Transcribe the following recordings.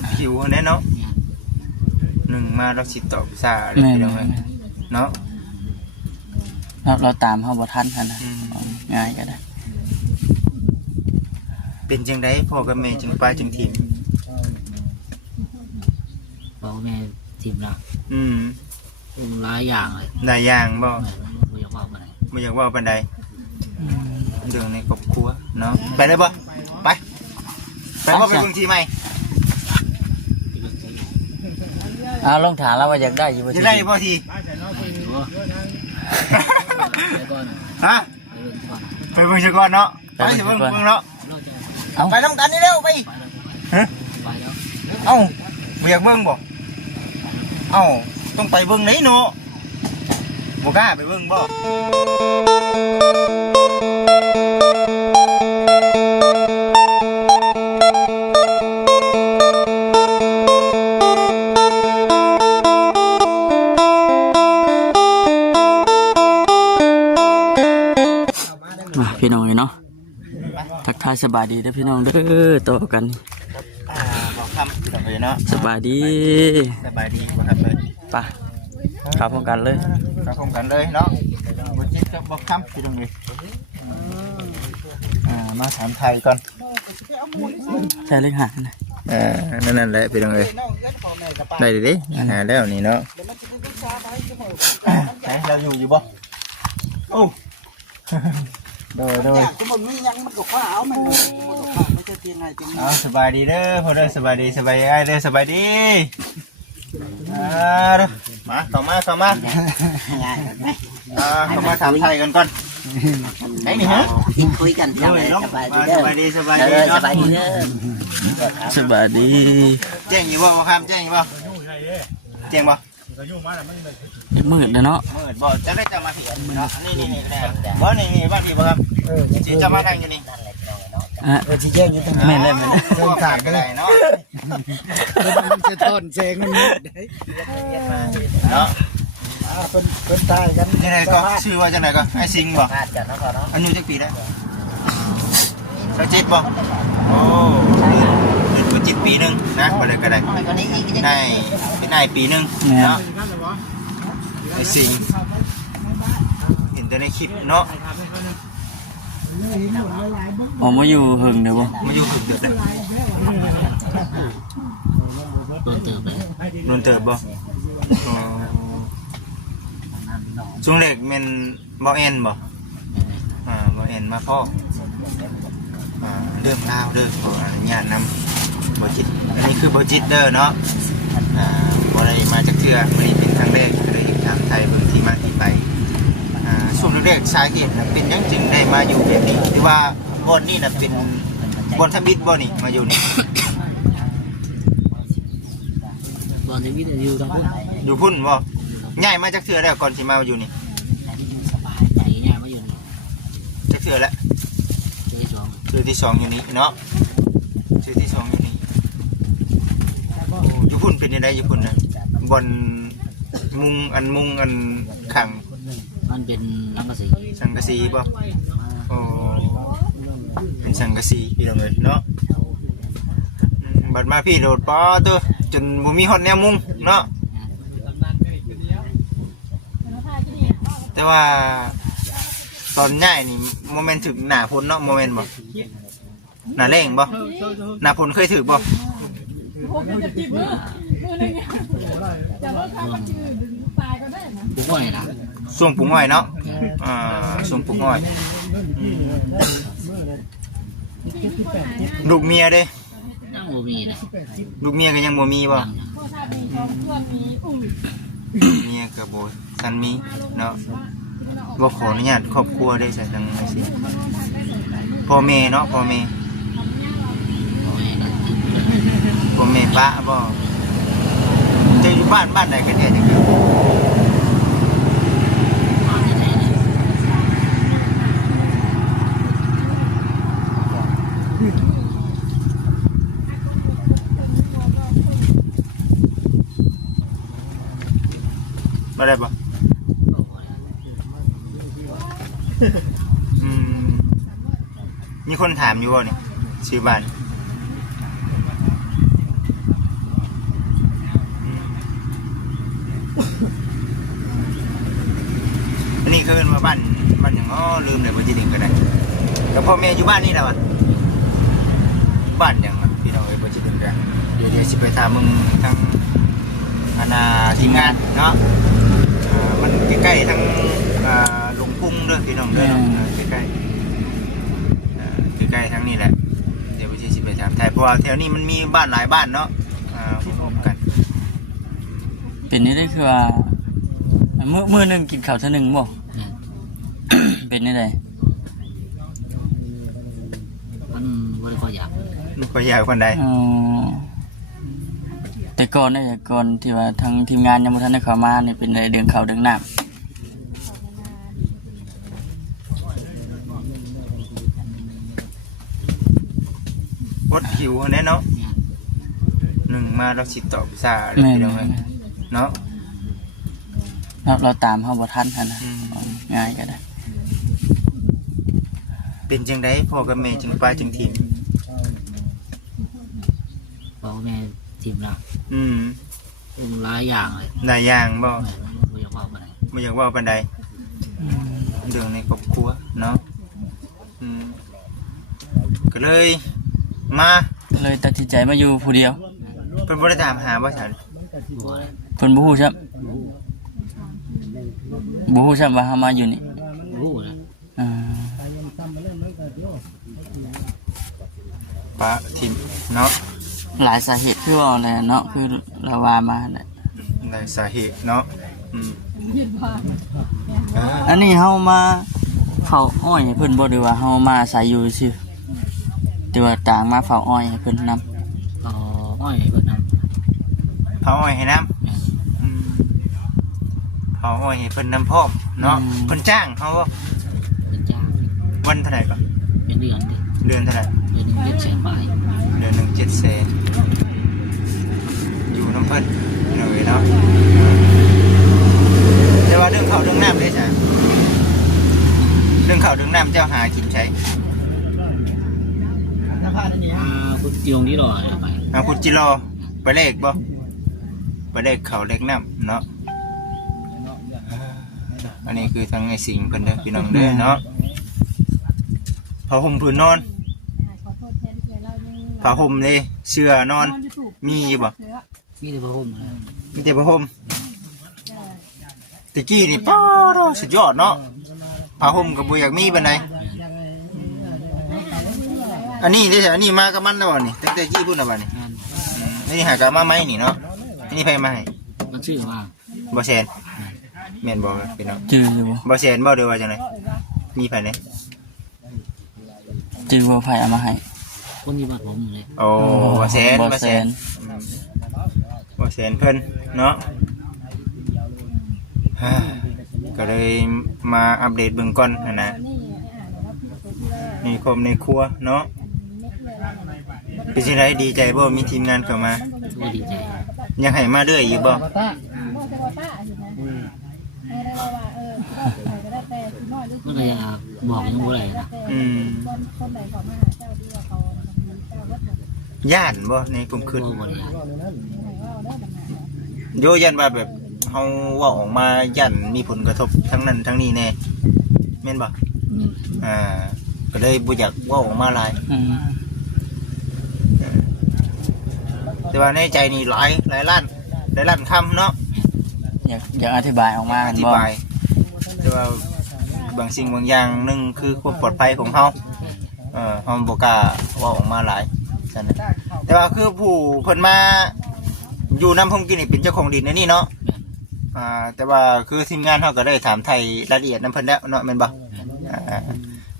ดหิวแน่เนาะหนึ่งมาเราสิตอบซาอะไรพี่น้องเนาะเราตามเขาบ่ทันกันนะง่ายก็ได้เป็นจังไดพ่อกับแม่จึงป้าจึงทีมพ่อแม่ทีมเราหลายอย่างเลยหลายอย่างบ่ไม่อยากว่าปานใดไม่อยากว่าปานใดเรื่องในครอบครัวเนาะไปเลยบ่ไปบ่ไปเบิ่งทีใหม่ลองถามแล้วว่าอยากได้อยู่บ่จะได้บ่ทีฮะไปเบิ่งซะก่อนเนาะไปสิเบิ่งเนาะไปทำกันนี่เร็วไปฮะเอ้าบ่อยากเบิ่งบ่เอ้าต้องไปเบิ่งไหนเนาะบ่กล้าไปเบิ่งบ่พี่น้องเนาะทักทายสบายดีเด้อพี่น้องเด้อต่อกันบอกคำพี่น้องเลยเนาะสบายดีบ่ครับเลยป่ะครับพร้อมกันเลยครับพร้อมกันเลยเนาะบ่จิตกับบอกคำพี่น้องเลยมาถามไทยก่อนใช่เลขหานะนั่นแหละพี่น้องเลยได้ดิหาแล้วนี่เนาะไหนเราอยู่บ่โอ้โดยจะมันไม่ยังมันก็ข้าวมันไม่ใช่เพียงไงจริงสบายดีเด้อพอเด้อสบายดีสบายเด้อสบายดีมาต่อมาเข้ามาถามไทยกันก่อนไหนนี่ฮะคุยกันสบายดีสบายดีสบายดีสบายดีแจ้งอยู่บ่ครับแจ้งอยู่บ่แจ้งบ่มืดเนาะมืดบ่จะได้จะมาเถียงเนาะนี่บ่นี่บ้านพี่บ่ครับที่จะมาทางอยู่นี่ที่แจ้งอยู่ตรงนี้เลยเดินขาดก็ได้เนาะมันจะต้นเชงมันมุดได้เนาะคนตายกันยังไงก็ชื่อว่าจังไหนก็ไอ้สิงบ่อายุจักปีได้17บ่โอ้เป็น17ปีนึงนะบ่ได้ก็ได้ได้เป็นนายปีนึงเนาะไอ้สิงเห็นแต่ในคลิปเนาะมาอยู่หึงเดี๋ยวบ่มาอยู่หึงเดี๋ยวเลยโดนเติบบ่ช่วงเล็กมันบ่เอ็นบ่บ่เอ็นมาพ่อเรื่องราวเด้อขออนุญาตนำบ่จิตอันนี้คือบ่จิตเด้อเนาะบ่ได้มาจากเทื่อมื้อนี้เป็นครั้งแรกเลยถามไทยเบิ่งที่มาที่ไปช่วงแรกสาเหตุเป็นยังจึงได้มาอยู่แบบนี้ที่ว่าบ่อนนี่น่ะเป็นบ่อนทำบิดบ่นี่มาอยู่นี่บ่อนทำบิดอยู่ตรงพุ่นอยู่พุ่นบ่ย้ายมาจากเทื่อแล้วก่อนสิมาอยู่นี่ย้ายมาอยู่นี่จากเทื่อแล้วเทื่อที่2อยู่นี่เนาะเทื่อที่2อยู่นี่อยู่พุ่นเป็นจังได๋อยู่พุ่นน่ะบ่อนมุงอันขังมันเป็นสังกะสีป่ะโอ้เป็นสังกะสีพี่น้องเลยเนาะบัดมาพี่โดดป้อตัวจนบ่มีฮอดแนวมุงเนาะแต่ว่าตอนง่ายนี่โมเมนต์ถึงหน้าพ้นเนาะโมเมนต์บ่หน้าแรงบ่หน้าพ้นเคยถึกบ่ปุ้งอ้อยนะส่วงปุ้งอ้อยเนาะส่วงปุ้งอ้อยลูกเมียเด้ยังบ่มีนะลูกเมียก็ยังบ่มีบ่เมียก็บ่ทันมีเนาะบ่ขออนุญาตครอบครัวได้ใส่จังซี่พ่อแม่เนาะพ่อแม่ป้าบ่จะอยู่บ้านใดกันแน่จังซี่มาได้ปะมีคนถามอยู่ว่านี่ชื่อบ้าน บ้านอย่างอ้อลืมเลยบ่จิตเองก็ได้แต่พ่อแม่อยู่บ้านนี่แหละวะบ้านอย่างพี่น้องเอ้ยบ่จิตเองก็เดี๋ยวสิไปถามมึงทางทีมงานเนาะมันใกล้ๆทางหลวงพุ่งเด้อพี่น้องเด้อใกล้ๆทางนี้แหละเดี๋ยวสิไปถามไทยเพราะว่าแถวนี้มันมีบ้านหลายบ้านเนาะพร้อมกัน เป็นนี่ได้คือว่ามื้อนึงกินข้าวเท่านึงบ่ เป็นนี่ได้ มันบ่ได้ค่อยอยาก ลูกก็ยาวคนใด แต่ก่อนเนี่ยก่อนที่ว่าทางทีมงานยังบ่ทันได้เข้ามานี่เป็นได้เดืองข้าวเดืองน้ำ อดหิวแน่เนาะหนึ่งมาเราสิตอบซาเลยพี่น้องเอ้ยเนาะ เราตามเฮาบ่ทันหั่นน่ะง่ายก็ได้ เป็นจังไดพ่อกับแม่จึงป้าจึงทีม บอกแม่ทีมเราหลายอย่างเลย หลายอย่างบ่ บ่อยากว่าไป ไม่อยากว่าปานใดเรื่องในครอบครัวเนาะก็เลยมา เลยตัดสินใจมาอยู่ผู้เดียว เพิ่นบ่ได้ถามหาบ่ฉัน บ่ได้ เพิ่นบ่ฮู้ครับบ่ฮู้ครับว่าเฮามาอยู่นี่ รู้นะ ป้าทีมเนาะ หลายสาเหตุคือว่าแหละเนาะคือเราว่ามาแหละ ในสาเหตุเนาะอันนี้เฮามาเฝ้าอ้อยให้เพิ่นบ่ได้ว่าเฮามาอาศัยอยู่ซื่อแต่ว่าต่างมาเฝ้าอ้อยให้เพิ่นนำ เอาอ้อยเพิ่นนำ เผาอ้อยให้น้ำเผาอ้อยให้เพิ่นน้ำพร้อมเนาะเพิ่นจ้างเขาบ่ เป็นจ้าง วันเท่าไหร่ก็ เป็นเดือนดิ เดือนเท่าไหร่ เดือนหนึงเป็นแสนบาท เดือนหนึ่ง700,000อยู่น้ำเพิ่นหน่อยเนาะแต่ว่าเรื่องเขาเรื่องน้ำได้จ้ะเรื่องเขาเรื่องน้ำเจ้าหากินใช้ คุณยงที่รอไป เอาคุณจิโรไปเลขบ่ไปเลขเขาเลขน้ำเนาะอันนี้คือทางไอ้สิงเพิ่นเด้อพี่น้องเด้อเนาะผ้าห่มผืนนอนผ้าห่มเลยเสื้อนอนมีอยู่บ่ มีแต่พระห่ม มีแต่ผ้าห่มตะกี้นี่ป้าดสุดยอดเนาะผ้าห่มกับบ่อยากมีปานใดอันนี้ได้จ้ะอันนี้มากับมันแล้วบ่นี่ตั้งแต่กี้พุ่นน่ะบ่นี่อันนี้หากะมาใหม่นี่เนาะอันนี้ไผมาให้ มันชื่อว่า บ่แซนแม่นบ่พี่น้อง จื้ออยู่บ่ บ่แซนบ่เด้อว่าจังได๋มีไผแน่ จื้อว่าไผเอามาให้ คนที่บ้านผมเลย โอ้บ่แซน บ่ บ่ แซ แซ น นบ่แซนเพิ่นเนาะก็เลยมาอัปเดตเบื้องก่อนนะนี่คมในครัวเนาะเป็นจังได๋ดีใจบ่มีทีมงานเข้ามา ก็ดีใจ ยังให้มาเรื่อยอยู่บ่ มันก็อยากบอกยังบ่ได้นะ ย่านบ่ในกลุ่มคืน บ่ได้อยาก โยยันว่าแบบเฮาเว้าออกมายันมีผลกระทบทั้งนั้นทั้งนี้แน่แม่นบ่ก็เลยบ่อยากเว้าออกมาหลายแต่ว่าในใจนี่หลายล้านคำเนาะ อยากอธิบายออกมา อธิบายแต่ว่าบางสิ่งบางอย่างหนึงคือความปลอดภัยของเฮาเฮาบ่กล้าเว้าออกมาหลายซั่นน่ะแต่ว่าคือผู้เพิ่นมาอยู่นำผมกินนี่เป็นเจ้าของดินนี่เนาะแต่ว่าคือทีมงานเฮาก็ได้ถามไทยรายละเอียดนำเพิ่นแล้วเนาะแม่นบ่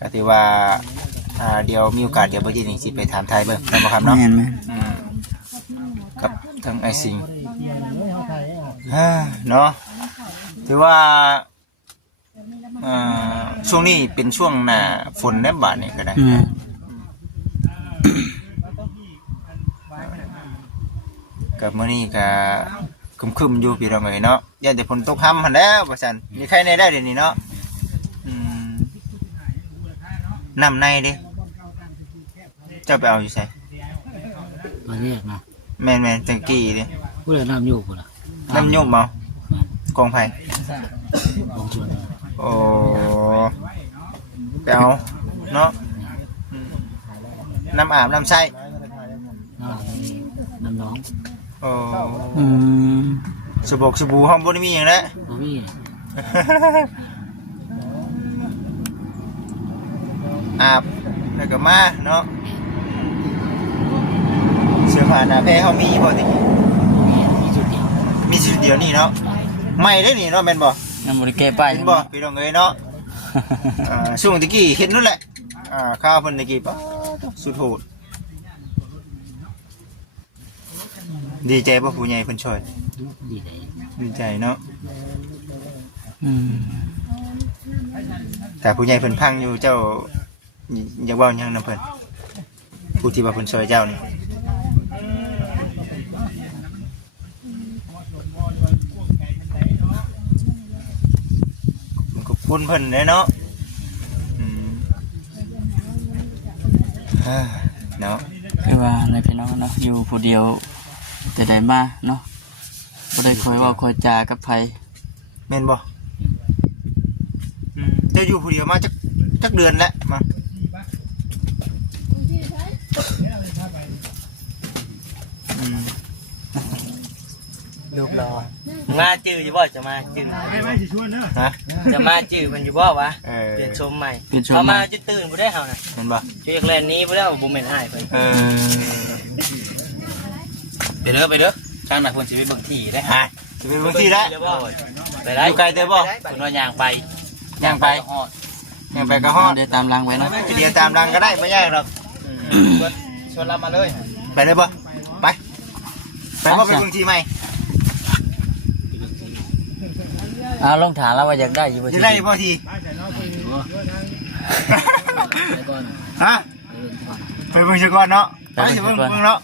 ก็ถือว่าเดี๋ยวมีโอกาสเดี๋ยวบ่จินี่สิไปถามไทยเบิ่งนำบ่ครับเนาะกับทางไอ้สิงเนาะถือว่าช่วงนี้เป็นช่วงหน้าฝนแน่บาดนี่ก็ได้กับมื้อนี้ก็คึมๆอยู่พี่น้องเอ้ยเนาะย่านแต่ฝนตกค่ำหั่นแล้วว่าซั่นมีใครในได้เดี๋ยวนี้เนาะน้ำในเด้เจ้าไปเอาอยู่ไส มาเรียกนะ แม่นๆจังกี้เด้ ผู้ใดน้ำอยู่พุ่นน่ะ น้ำยุ่มเอากองไผ่ ของชวน โ โอ้ไปเอาเนาะน้ำอาบน้ำใช้ น้ำน้อง โอ้ อืม สบกสบู่ห้องบนมีอย่างนั้น บ่มี อาบแล้วก็มาเนาะเสื้อผ้าหน้าแพรเขามีบ่ติ มีจุดเดียว มีชุดเดียวนี่เนาะไม่ได้นี่เนาะแม่นบ่ ยังบ่ได้แก้ป้าย เห็นบ่พี่น้องเอ้ยเนาะช่วงตะกี้เห็นนู่นแหละข้าวเพิ่นตะกี้ป๊าดสุดโหดดีใจบ่ผู้ใหญ่เพิ่นช่วย ดีใจ ดีใจเนาะ อืม แต่ผู้ใหญ่เพิ่นพังอยู่เจ้าอยากเว้าหยังนำเพิ่นผู้ที่ว่าเพิ่นช่วยเจ้านี่ขอบคุณเพิ่นเลยเนาะเนาะ คือว่าในพี่น้องเนาะอยู่ผู้เดียวแต่ได้มาเนาะบ่ได้คอยเว้าคอยจากับไผ แม่นบ่เจะอยู่ผู้เดียวมาจักเดือนแล้วมา ลูกรอมาจื้ออยู่บ่จะมาจื้อ ฮะ จะมาจื้อมันอยู่บ่วะ เออ เปลี่ยนชมใหม่ เป็นชม เอา ใหม่ มาจะตื่นบ่ได้เฮาน่ะ แม่นบ่ ช่วยแลนนี้บ่ได้บ่แม่นอ้ายเพิ่น ไปเด้อไปเด้อ ทางน่ะเพิ่นสิไปเบิ่งที่ได้ จะเป็นบางทีแล้ว ไปได้ อยู่ไกลเด้อบ่ เพิ่นว่าย่างไป ย่างไป ฮอด ย่างไปก็ฮอด เดี๋ยวตามหลังไว้เนาะ เดี๋ยวตามรังก็ได้ไม่ยากหรอก ชวนเรามาเลย ไปเลยบ่ไปไปบ่ไปบางทีใหม่ เอาลองถามแล้วว่าอยากได้อยู่บ่ จะได้บ่ที ไปก่อน ฮะไปเบิ่งซะก่อนเนาะไปสิเบิ่งเนาะ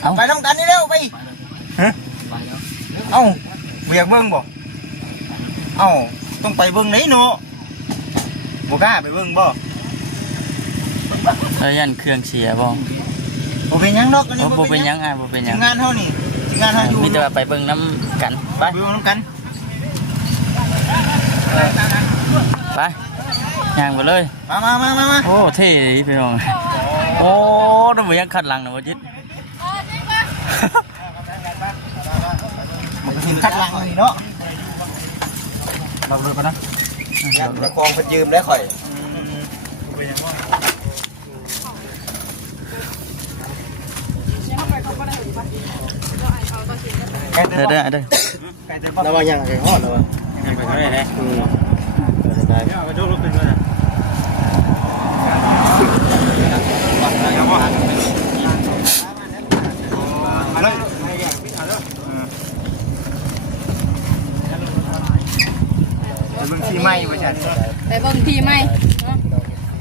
เอา ไปนำกันนี่เร็วไปฮะ ไปแล้ว เอ้าบ่อยากเบิ่งบ่เอ้าต้องไปเบิ่งไหนเนาะบ่กล้าไปเบิ่งบ่ แล้วยันเครื่องเสียบ่ บ่เป็นหยังดอกอันนี้ บ่เป็นหยังอ่ะบ่เป็นห ที ยัง มงานเฮานี่ทีมงานเฮาอยู่ มีแต่ว่าไปเบิ่งน้ำกันไป ไปเบิ่งนำกัน ไปย่างไปเลย มา โอ้เท่ดีพี่น้องโอ้ต้องบ่ยังขัดหลังนะบ่จิต มันก็สิคัดหลังนี่เนาะเราเลยปะนะ ประคองเพิ่นยืมได้ข่อย เด้อเด้อเด้อ แล้วว่าย่างไปฮอดแล้วว่า ยังไปเท่าไหร่เลย ได้ เอาไปโจกรถเป็นด้วยนะมาเลยไปเบิ่งที่ไหม้ประชัน ไปเบิ่งทีไหม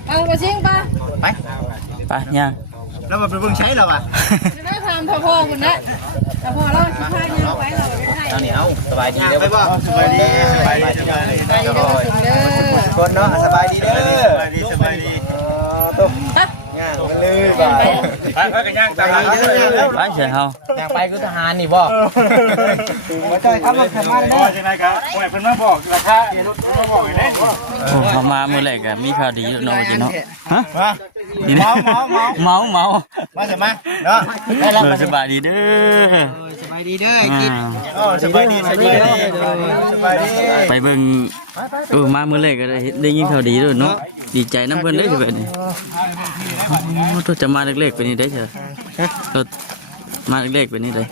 เอาไปเสียงปะ ไป ไปย่าง แล้วมาไปเบิ่งใช้เราอ่ะ จะได้ทำพ่อคุณนะแต่พอเราพายังไว้เราไม่ให้ เอานี่เอาสบายดีเด้อ ไปบ่สบายดีสบายดีสบายดี ไปเด้อคุณเด้อ คนเนาะสบายดีเด้อ สบายดีสบายดี ตุ๊บย่างกันเลยบ่า ไปกันย่างสบายดี ไปเสียเฮา ย่างไปคือทหารนี่บ่ มาจ่อยครับรถทำงานได้ใช่ไหมครับโอ้ยเพิ่นมาบอกราคารถมาบอกเลย โอ้เขามามื้อแรกก็มีข่าวดีอยู่เนาะจิเนาะฮะ เมาเมา เมา มาสิมาเนาะได้รับ สบายดีเด้อ สบายดีเด้อ สบายดีสบายดีสบายดี ไปเบิ่งมามื้อแรกก็ได้ยินข่าวดีด้วยเนาะดีใจนำเพิ่นเด้อแบบนี้โอ้ตัวจะมาเล็กๆไปนี่ได้เถอะตัวมาเล็กๆไปนี่ได้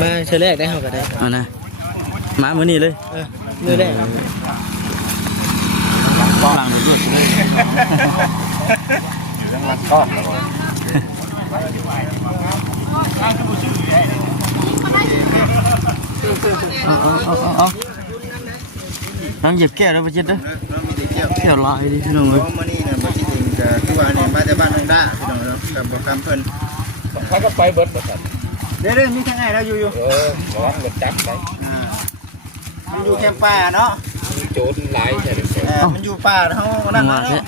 มาเชิญแรกได้เฮาก็ได้ เอานะมามื้อนี้เลย มื้อแรก กำลังรถเลย จังหวัดก้อนเอาน้ำหยิบแก้วแล้วไปจิตเด้อแก้วลายดิพี่น้องเอ้ย มื้อนี้เนี่ยบ่คิดถึงจะคือว่าเนี่ยมาแต่บ้านน้องด้าพี่น้องเนาะกับบ่กำเพิ่น เขาก็ไปเบิดบ่ครับ เด้อมีทางไหนเราอยู่ ร้อนบ่จักไป มันอยู่แคมป์ป่าเนาะ มีโจรหลายใช่มั้ย มันอยู่ป่าเฮานั่น มา เนาะ เถอะ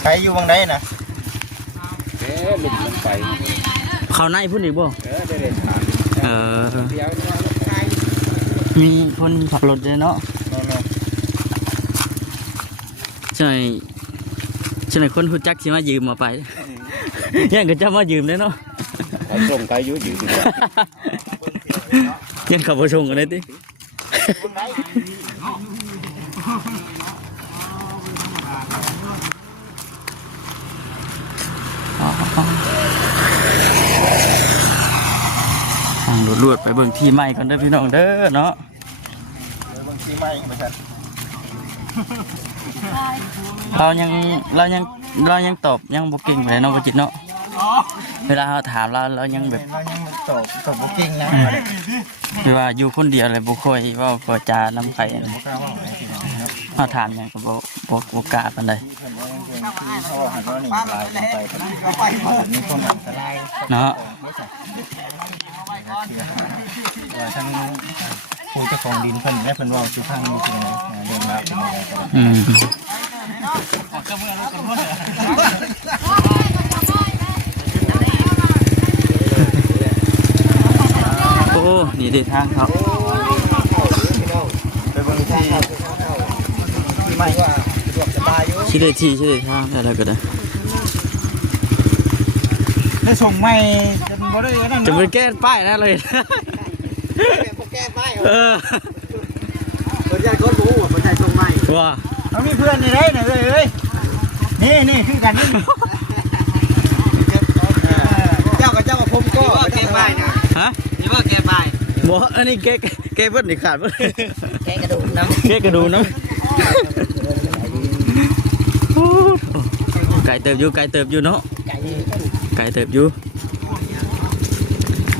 ใครอยู่วังใดน่ะ ลุกลงไป เข้าในพุ่นอีกบ่ ได้ถาม เออ เดี๋ยว มีคนขับรถเลยเนาะใช่คนหูจักสิมายืมมาไปยังก็จะมายืมเลยเนาะ ส่งไกลอยู่อยู่ดี ยังขับมาชงกันเลยติรวดไปเบิ่งที่ใหม่ก่อนเด้อพี่น้องเด้อเนาะ บางทีไม่เหมือนกัน เรายังตอบยังบ่เก่งเลยเนาะบ่จิตเนาะเวลาเราถามเรายังแบบ เรายังตอบบ่เก่งนะ คือว่าอยู่คนเดียวเลยบ่ค่อยเว้าก็จานำไผ บ่กล้าว่าอะไรทีนั้นครับ เฮาถามหยังก็บ่กล้าปานใด เพิ่นว่าเรื่องที่เขาหันว่านี่ลายไปนี่คนอันตราย เนาะ ทั้งผู้เจ้าของดินเพิ่นและเพิ่นว่าสิทางนี้เป็นเรื่องราวเป็นอะไรกัน อืมโอ้นี่ดิทางเขา ไปเบิ่งที่ไม่ว่าสะดวกสบายอยู่ ชิได้ที่ชิได้ทางอะไรก็ได้ ได้ส่งไม่จนบ่ได้นั่น จะไม่แก้ป้ายนะเลย บ่แก้ป้าย เออ คนใจคนรู้ว่าคนใจทรงใหม่ ว่า เอามีเพื่อนนี่ได้น่ะเอ้ยนี่คือกันนี่ เจ้ากับเจ้ากับผมก็แก้ป้ายนะ ฮะ นี่ว่าแกไป บอกอันนี้แกเบิ้ลนี่ขาดเบิ้ล แกกระดูกน้ แกกระดูน้ำไก่เติบอยู่เนาะไก่เติบอยู่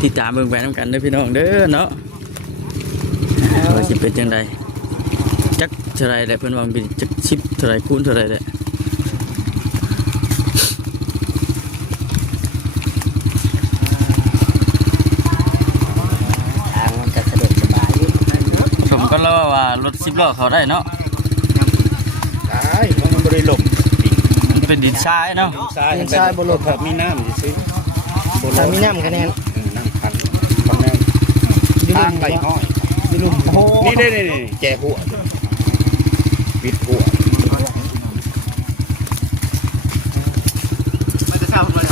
ที่ตามเบิ่งไปน้ำกันเด้อพี่น้องเด้อเนาะว่าสิเป็นจังไดจักเท่าไรแหละเพิ่นวางบินจัก10เท่าไรคูณเท่าไรแหละทางมันจะสะดวกสบายอยู่ ผมก็รอว่ารถ10ล้อเขาได้เนาะ ได้เพราะมันบริลม มันเป็นดินทรายเนาะ ทรายทรายบริลมครับมีน้ำซื้อ ถ้ามีน้ำคะแนน น้ำคันคันแน่ทางไปห้อยนี่ได้แจหัวปิดหัว มันจะเศร้าเลย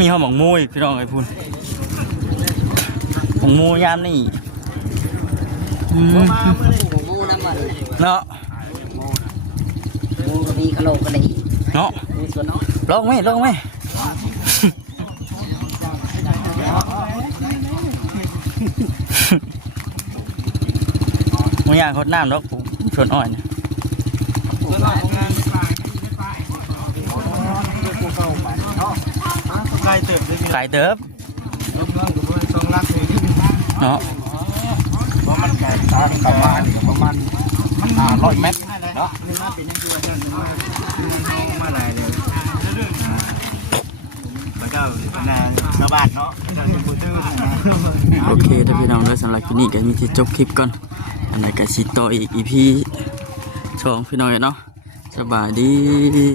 มีห้องหมองมูอีกพี่น้องไอ้พุ่นหมองมูยามนี่ หมูน้ำมัน เนาะ หมูก็มีกะโหลกก็ได้ เนาะ มีส่วนน้อย ลองไหมมึงอยากขดน้ำดอกผมชวนอ่อนเนี่ย ไกลเติบได้ ไก่เติบ น้องก็บ่ต้องรักเลย เนาะ เพราะมันไกลตามกลับมานี่ก็ประมาณ100 เมตรเนาะมาหลายเลยแล้วก็นาชาวบ้านเนาะ โอเคถ้าพี่น้องได้สำหรับคลิปนี้ก็มีที่จบคลิปก่อนอันไหนก็สิต่ออีก EP 2พี่น้องเนาะสบายดี